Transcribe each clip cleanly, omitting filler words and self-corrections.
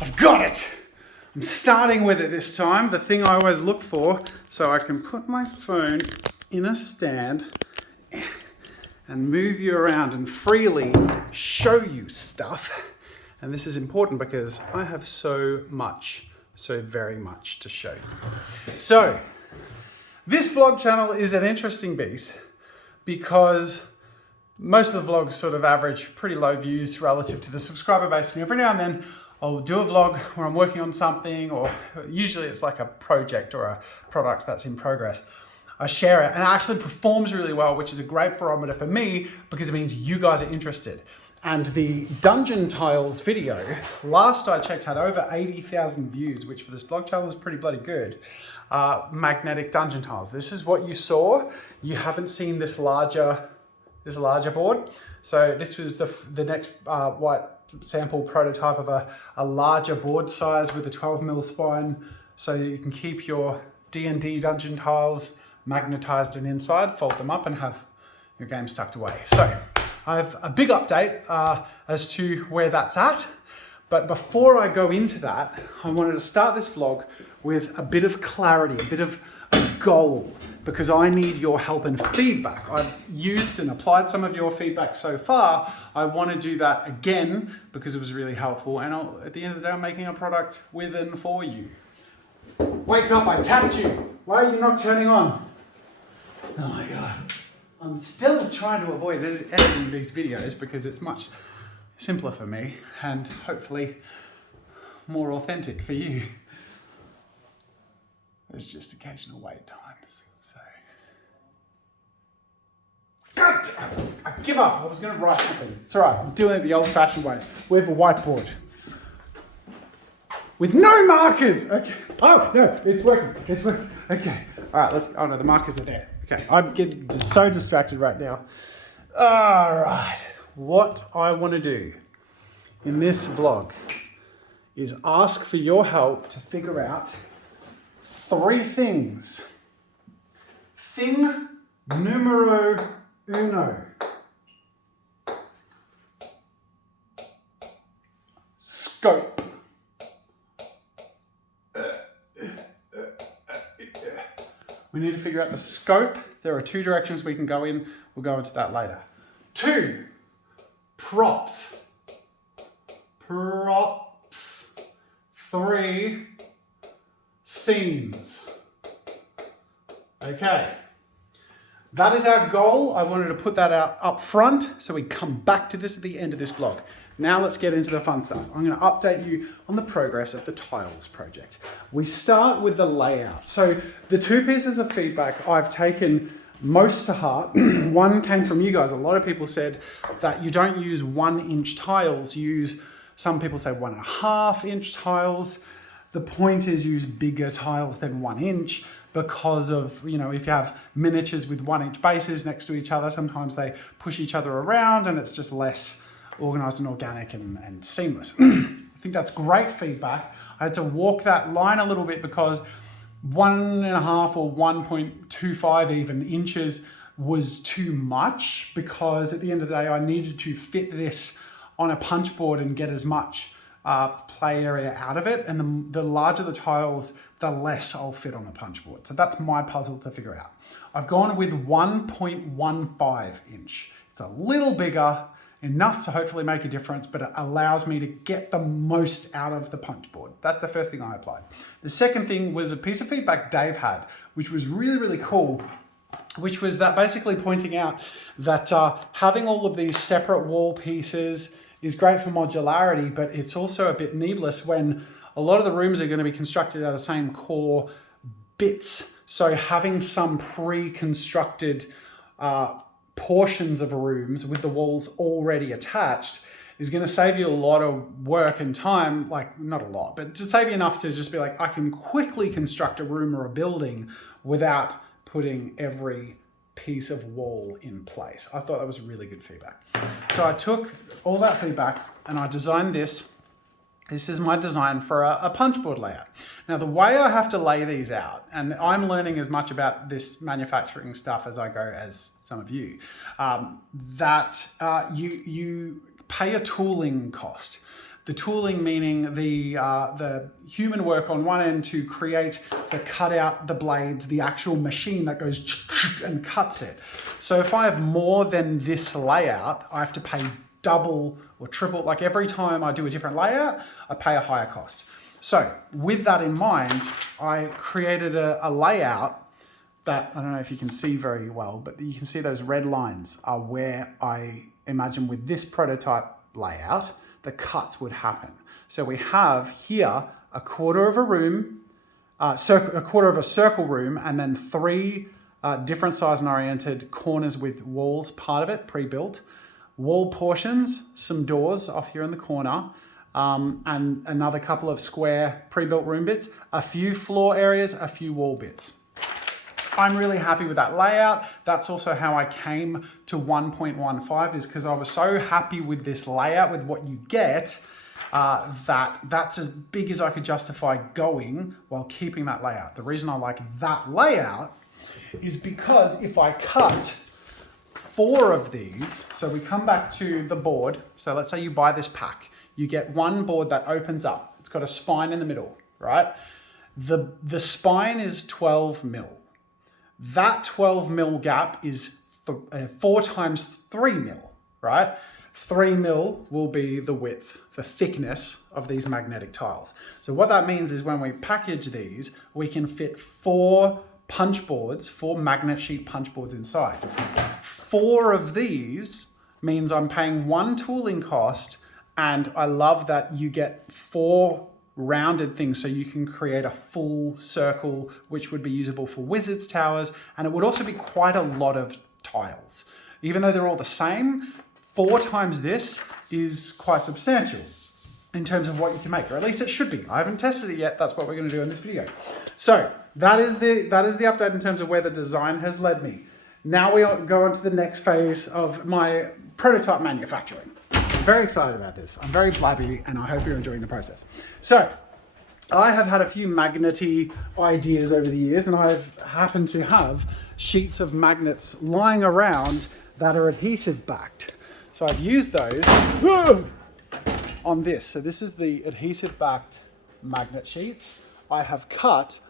I've got it. I'm starting with it this time, the thing I always look for, so I can put my phone in a stand and move you around and freely show you stuff. And this is important because I have so very much to show you. So, this vlog channel is an interesting beast because most of the vlogs sort of average pretty low views relative to the subscriber base. And every now and then I'll do a vlog where I'm working on something, or usually it's like a project or a product that's in progress. I share it and it actually performs really well, which is a great barometer for me because it means you guys are interested. And the Dungeon Tiles video, last I checked, had over 80,000 views, which for this vlog channel is pretty bloody good. Magnetic Dungeon Tiles. This is what you saw. You haven't seen this larger board. So this was the next white sample prototype of a larger board size with a 12mm spine, so that you can keep your D&D Dungeon Tiles magnetized and inside, fold them up and have your games tucked away. So I have a big update as to where that's at. But before I go into that, I wanted to start this vlog with a bit of clarity, a bit of a goal, because I need your help and feedback. I've used and applied some of your feedback so far. I want to do that again because it was really helpful. And at the end of the day, I'm making a product with and for you. Wake up, I tapped you. Why are you not turning on? Oh my God. I'm still trying to avoid editing these videos because it's much simpler for me and hopefully more authentic for you. There's just occasional wait times, so. God, I give up. I was going to write something. It's all right. I'm doing it the old-fashioned way. We have a whiteboard with no markers. Okay. Oh no, it's working. It's working. Okay. All right. Oh no, the markers are there. Okay. I'm getting so distracted right now. All right. What I want to do in this vlog is ask for your help to figure out 3 things. Thing numero uno. Scope. We need to figure out the scope. There are 2 directions we can go in. We'll go into that later. 2, props. Props. 3, scenes. Okay. That is our goal. I wanted to put that out up front so we come back to this at the end of this vlog. Now let's get into the fun stuff. I'm going to update you on the progress of the tiles project. We start with the layout. So the 2 pieces of feedback I've taken most to heart. One came from you guys. A lot of people said that you don't use 1-inch tiles. Some people say 1.5-inch tiles. The point is use bigger tiles than 1 inch because of, if you have miniatures with 1-inch bases next to each other, sometimes they push each other around and it's just less organized and organic and seamless. I think that's great feedback. I had to walk that line a little bit because 1.5 or 1.25 even inches was too much, because at the end of the day, I needed to fit this on a punch board and get as much play area out of it. And the larger the tiles, the less I'll fit on the punch board. So that's my puzzle to figure out. I've gone with 1.15 inch. It's a little bigger, enough to hopefully make a difference, but it allows me to get the most out of the punch board. That's the first thing I applied. The second thing was a piece of feedback Dave had, which was really, really cool, which was that basically pointing out that having all of these separate wall pieces is great for modularity, but it's also a bit needless when a lot of the rooms are going to be constructed out of the same core bits. So having some pre-constructed portions of rooms with the walls already attached is going to save you a lot of work and time, like not a lot, but to save you enough to just be like, I can quickly construct a room or a building without putting every piece of wall in place. I thought that was really good feedback. So I took all that feedback and I designed this. This is my design for a punch board layout. Now, the way I have to lay these out, and I'm learning as much about this manufacturing stuff as I go as some of you, that you pay a tooling cost. The tooling meaning the human work on one end to create the cutout, the blades, the actual machine that goes and cuts it. So if I have more than this layout, I have to pay double or triple. Like every time I do a different layout, I pay a higher cost. So with that in mind, I created a layout that, I don't know if you can see very well, but you can see those red lines are where I imagine with this prototype layout, the cuts would happen. So we have here a quarter of a room, a quarter of a circle room, and then three different size and oriented corners with walls, part of it pre-built, wall portions, some doors off here in the corner, and another couple of square pre-built room bits, a few floor areas, a few wall bits. I'm really happy with that layout. That's also how I came to 1.15, is because I was so happy with this layout, with what you get, that's as big as I could justify going while keeping that layout. The reason I like that layout is because if I cut 4 of these, so we come back to the board. So let's say you buy this pack, you get one board that opens up. It's got a spine in the middle, right? The spine is 12 mil. That 12 mil gap is 4 times 3 mil, right? 3 mil will be the width, the thickness of these magnetic tiles. So what that means is when we package these, we can fit 4 punch boards, 4 magnet sheet punch boards inside. 4 of these means I'm paying 1 tooling cost, and I love that you get 4 rounded things, so you can create a full circle, which would be usable for wizards towers, and it would also be quite a lot of tiles. Even though they're all the same, 4 times this is quite substantial in terms of what you can make, or at least it should be. I haven't tested it yet. That's what we're going to do in this video. So that is the update in terms of where the design has led me. Now we go on to the next phase of my prototype manufacturing. I'm very excited about this. I'm very blabby, and I hope you're enjoying the process. So I have had a few magnety ideas over the years, and I've happened to have sheets of magnets lying around that are adhesive backed. So I've used those on this. So this is the adhesive backed magnet sheets. I have cut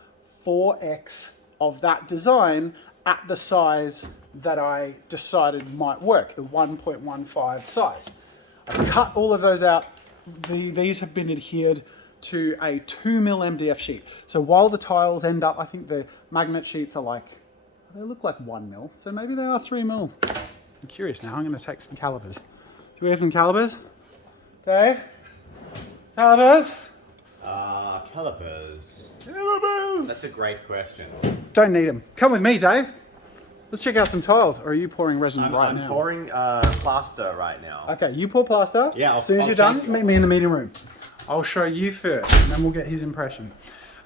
4x of that design at the size that I decided might work, the 1.15 size. I cut all of those out. These have been adhered to a 2 mil MDF sheet. So while the tiles end up, I think the magnet sheets are like, they look like 1 mil. So maybe they are 3 mil. I'm curious now. I'm going to take some calipers. Do we have some calipers? Dave? Calipers? Calipers. Calipers! That's a great question. Don't need them. Come with me, Dave. Let's check out some tiles. Or are you pouring resin right now? I'm pouring plaster right now. Okay, you pour plaster. Yeah, as soon as you're done, meet me in the meeting room. I'll show you first, and then we'll get his impression.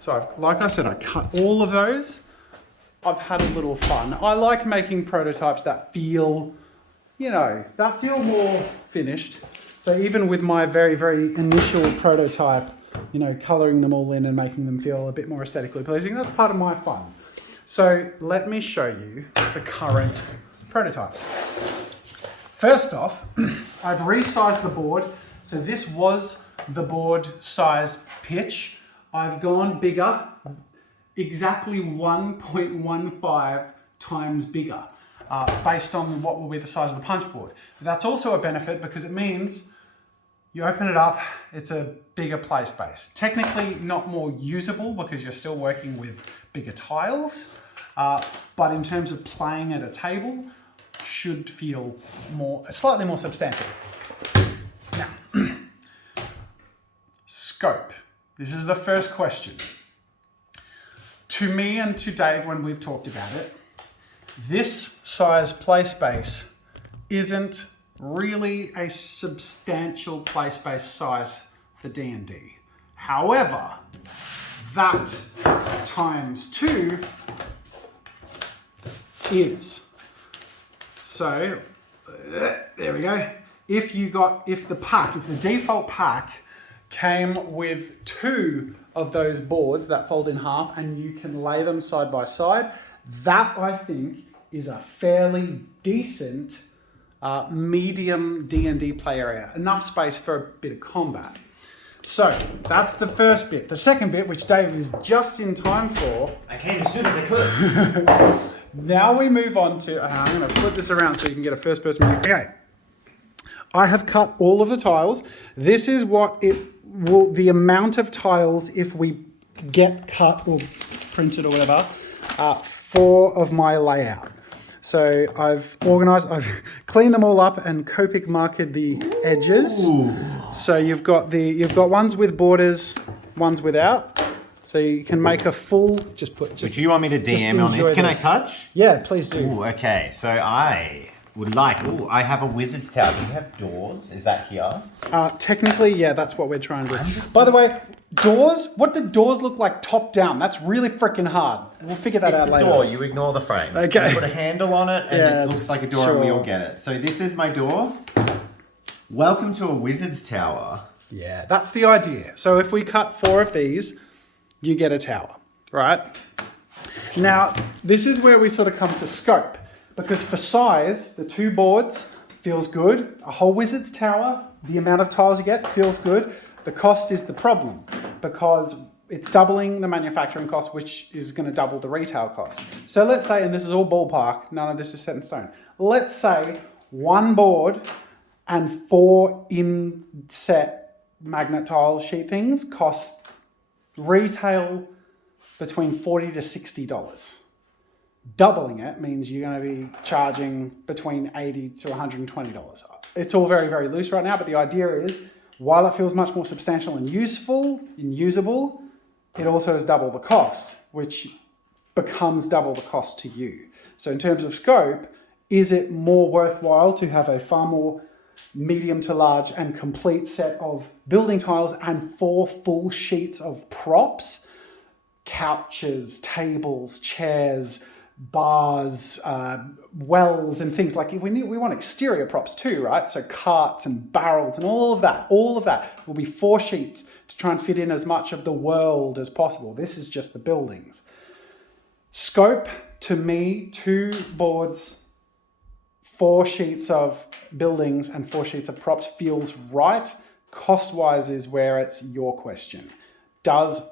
So, like I said, I cut all of those. I've had a little fun. I like making prototypes that feel, that feel more finished. So even with my very, very initial prototype, colouring them all in and making them feel a bit more aesthetically pleasing, that's part of my fun. So let me show you the current prototypes. First off, I've resized the board. So this was the board size pitch. I've gone bigger, exactly 1.15 times bigger, based on what will be the size of the punch board. That's also a benefit because it means you open it up, it's a bigger play space. Technically not more usable because you're still working with bigger tiles, but in terms of playing at a table, should feel slightly more substantial. Now, scope. This is the first question. To me and to Dave, when we've talked about it, this size play space isn't really a substantial play space size for D&D. However, that times 2 is. So, there we go. If the default pack came with 2 of those boards that fold in half and you can lay them side by side, that I think is a fairly decent medium D&D play area. Enough space for a bit of combat. So that's the first bit. The second bit, which Dave is just in time for. I came as soon as I could. Now we move on to. I'm going to flip this around so you can get a first person view. Okay. I have cut all of the tiles. This is what it will. The amount of tiles if we get cut or printed or whatever for of my layout. So I've organized, I've cleaned them all up and Copic marked the edges. Ooh. So you've got ones with borders, ones without. So you can make a full, Would you want me to DM on this? Can I touch? Yeah, please do. Ooh, okay. So I would like, I have a wizard's tower. Do you have doors? Is that here? Technically, yeah, that's what we're trying to do. By the way, doors, what do doors look like top down? That's really freaking hard. We'll figure that out later. It's a door, you ignore the frame. Okay. You put a handle on it and Yeah, it looks like a door and we all get it. So this is my door. Welcome to a wizard's tower. Yeah, that's the idea. So if we cut 4 of these, you get a tower, right? Now, this is where we sort of come to scope. Because for size, the 2 boards feels good. A whole wizard's tower, the amount of tiles you get feels good. The cost is the problem because it's doubling the manufacturing cost, which is going to double the retail cost. So let's say, and this is all ballpark, none of this is set in stone. Let's say 1 board and 4 inset magnet tile sheet things cost retail between $40 to $60. Doubling it means you're going to be charging between $80 to $120. It's all very, very loose right now, but the idea is, while it feels much more substantial and useful and usable, it also is double the cost, which becomes double the cost to you. So in terms of scope, is it more worthwhile to have a far more medium to large and complete set of building tiles and 4 full sheets of props, couches, tables, chairs, bars, wells and things like we want exterior props too, right? So carts and barrels and all of that will be 4 sheets to try and fit in as much of the world as possible. This is just the buildings. Scope, to me, 2 boards, 4 sheets of buildings and 4 sheets of props feels right. Cost-wise is where it's your question. Does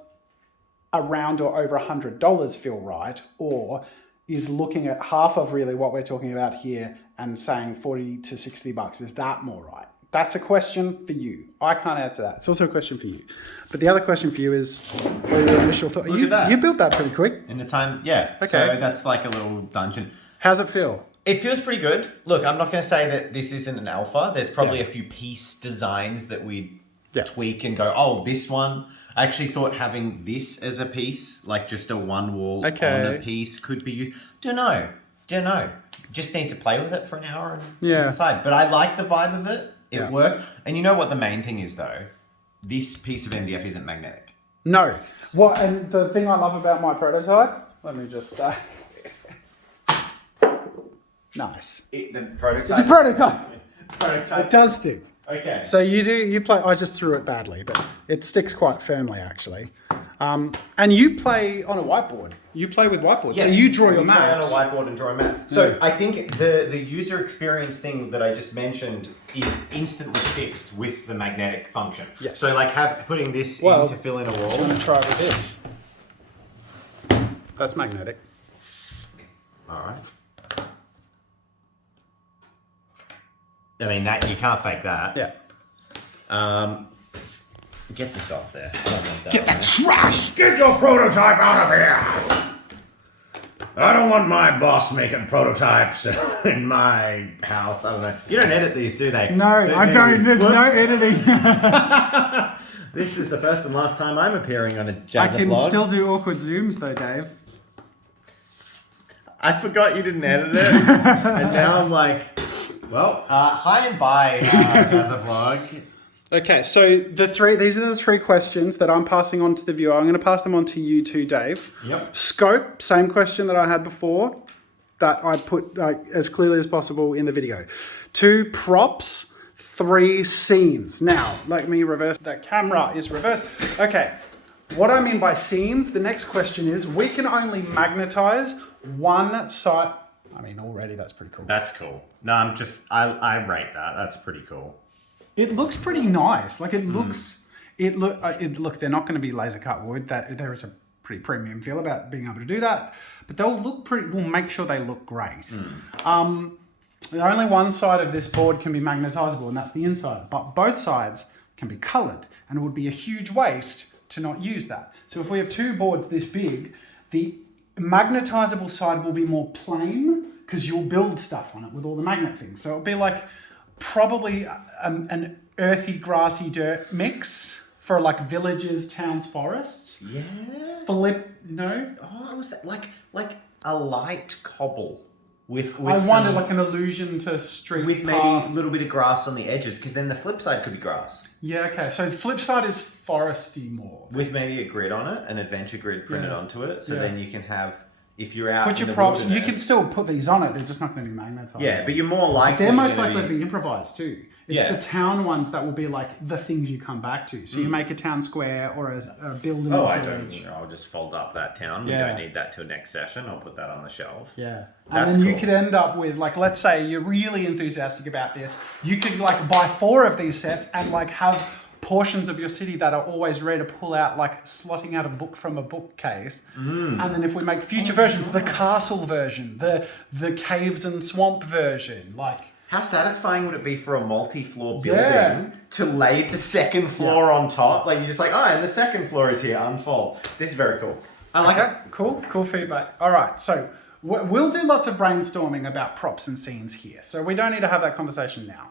around or over $100 feel right, or is looking at half of really what we're talking about here and saying $40 to $60, is that more right? That's a question for you. I can't answer that. It's also a question for you. But the other question for you is, what are your initial thoughts? You built that pretty quick. In the time, yeah. Okay. So that's like a little dungeon. How's it feel? It feels pretty good. Look, I'm not going to say that this isn't an alpha. There's probably a few piece designs that we tweak and go, oh, this one. I actually thought having this as a piece, like just a 1 wall on a piece, could be used. Don't know. Just need to play with it for an hour and decide. But I like the vibe of it. It worked. And you know what the main thing is, though? This piece of MDF isn't magnetic. No. What? And the thing I love about my prototype, let me just... Nice. The prototype? It's a prototype. Prototype. It does stick. Okay. So you play, I just threw it badly, but it sticks quite firmly actually. And you play on a whiteboard. You play with whiteboards. Yes, so you draw your maps. Play on a whiteboard and draw a map. So I think the user experience thing that I just mentioned is instantly fixed with the magnetic function. Yes. So like putting this in to fill in a wall. I'm going to try it with this. That's magnetic. All right. I mean, that you can't fake that. Yeah. Get this off there. I don't want that. Get that trash! Get your prototype out of here! I don't want my boss making prototypes in my house. I don't know. You don't edit these, do they? No, I don't. There's no editing. This is the first and last time I'm appearing on a Jazza I can vlog. still do awkward zooms though, Dave. I forgot you didn't edit it. And now I'm like, well, hi and bye, Jazza vlog. Okay, so these are the 3 questions that I'm passing on to the viewer. I'm going to pass them on to you too, Dave. Yep. Scope, same question that I had before, that I put as clearly as possible in the video. 2 props, 3 scenes. Now, let me reverse. The camera is reversed. Okay, what I mean by scenes, the next question is, we can only magnetize 1 side. I mean, already that's pretty cool. That's cool. No, I rate that. That's pretty cool. It looks pretty nice. Like it looks, Look, they're not going to be laser cut wood. That there is a pretty premium feel about being able to do that, but we'll make sure they look great. Only one side of this board can be magnetizable, and that's the inside, but both sides can be colored, and it would be a huge waste to not use that. So if we have two boards this big, the magnetizable side will be more plain because you'll build stuff on it with all the magnet things. So it'll be like probably an earthy, grassy dirt mix for like villages, towns, forests. Yeah. No? Oh, was that like a light cobble with I wonder, like an allusion to street with path. maybe a little bit of grass on the edges, because then the flip side could be grass. Yeah, okay. So the flip side is foresty more. With maybe a grid on it, an adventure grid printed onto it, so then you can have, if you're out Put in your the props. wilderness- You can still put these on it. They're just not going to be magnetized. Yeah, but you're more likely. They're most gonna likely to be improvised too. It's Yeah. the town ones that will be like the things you come back to. So you make a town square or a building. Oh, a I village. don't. I'll just fold up that town. We Yeah. don't need that till next session. I'll put that on the shelf. Yeah. And That's then you cool. could end up with, like, let's say you're really enthusiastic about this. You could like buy 4 of these sets and like have portions of your city that are always ready to pull out, like slotting out a book from a bookcase. And then if we make future versions, the castle version, the caves and swamp version, like. How satisfying would it be for a multi-floor building Yeah. to lay the second floor on top? Like, you're just like, oh, and the second floor is here, unfold. This is very cool. I like it. Cool feedback. All right, so we'll do lots of brainstorming about props and scenes here. So we don't need to have that conversation now.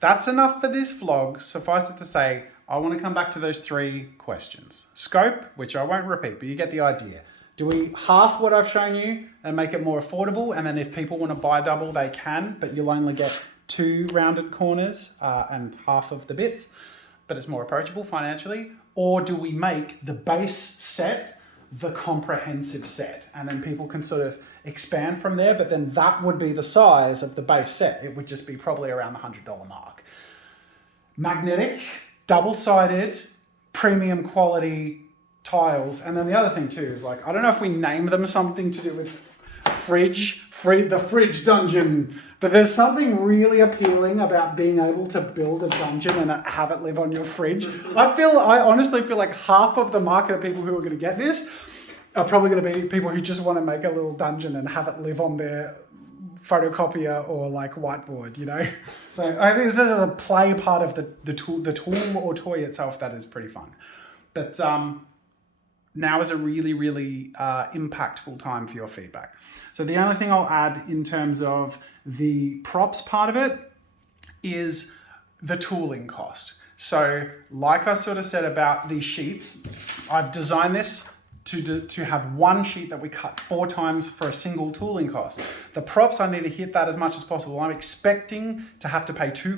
That's enough for this vlog. Suffice it to say, I want to come back to those 3 questions. Scope, which I won't repeat, but you get the idea. Do we half what I've shown you and make it more affordable? And then if people want to buy double, they can, but you'll only get 2 rounded corners and half of the bits, but it's more approachable financially. Or do we make the base set the comprehensive set, and then people can sort of expand from there, but then that would be the size of the base set. It would just be probably around the $100 mark. Magnetic, double-sided, premium quality tiles. And then the other thing too is, like, I don't know if we name them something to do with the fridge dungeon, but there's something really appealing about being able to build a dungeon and have it live on your fridge. I honestly feel like half of the market of people who are going to get this are probably going to be people who just want to make a little dungeon and have it live on their photocopier or like whiteboard, you know? So I think this is a play part of the tool or toy itself that is pretty fun. But now is a really, really impactful time for your feedback. So the only thing I'll add in terms of the props part of it is the tooling cost. So like I sort of said about these sheets, I've designed this to have one sheet that we cut 4 times for a single tooling cost. The props, I need to hit that as much as possible. I'm expecting to have to pay 2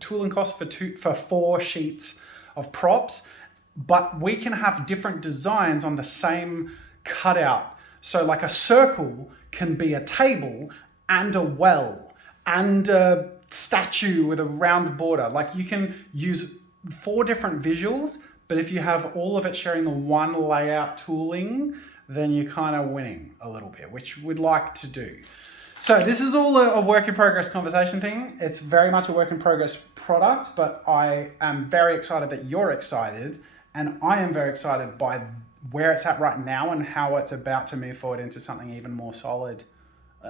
tooling costs for 4 sheets of props, but we can have different designs on the same cutout. So like a circle can be a table and a well and a statue with a round border. Like, you can use 4 different visuals, but if you have all of it sharing the one layout tooling, then you're kind of winning a little bit, which we'd like to do. So this is all a work in progress conversation thing. It's very much a work in progress product, but I am very excited that you're excited, and I am very excited by where it's at right now and how it's about to move forward into something even more solid.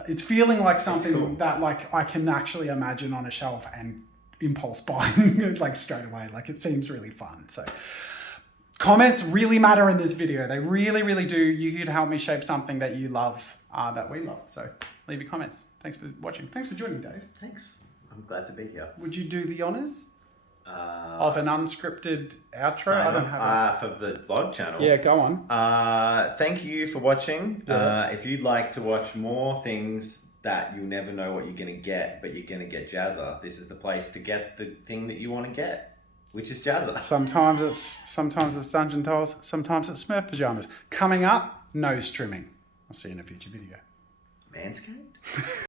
It's feeling like something that, like, I can actually imagine on a shelf and impulse buying like straight away. Like, it seems really fun. So comments really matter in this video. They really, really do. You could help me shape something that you love, that we love. So leave your comments. Thanks for watching. Thanks for joining, Dave. Thanks. I'm glad to be here. Would you do the honors of an unscripted outro? I don't have for the vlog channel. Yeah, go on. Thank you for watching. Yeah. If you'd like to watch more things that you'll never know what you're going to get, but you're going to get Jazza, this is the place to get the thing that you want to get, which is Jazza. Sometimes it's Dungeon Tiles, sometimes it's Smurf Pajamas. Coming up, nose trimming. I'll see you in a future video. Manscaped?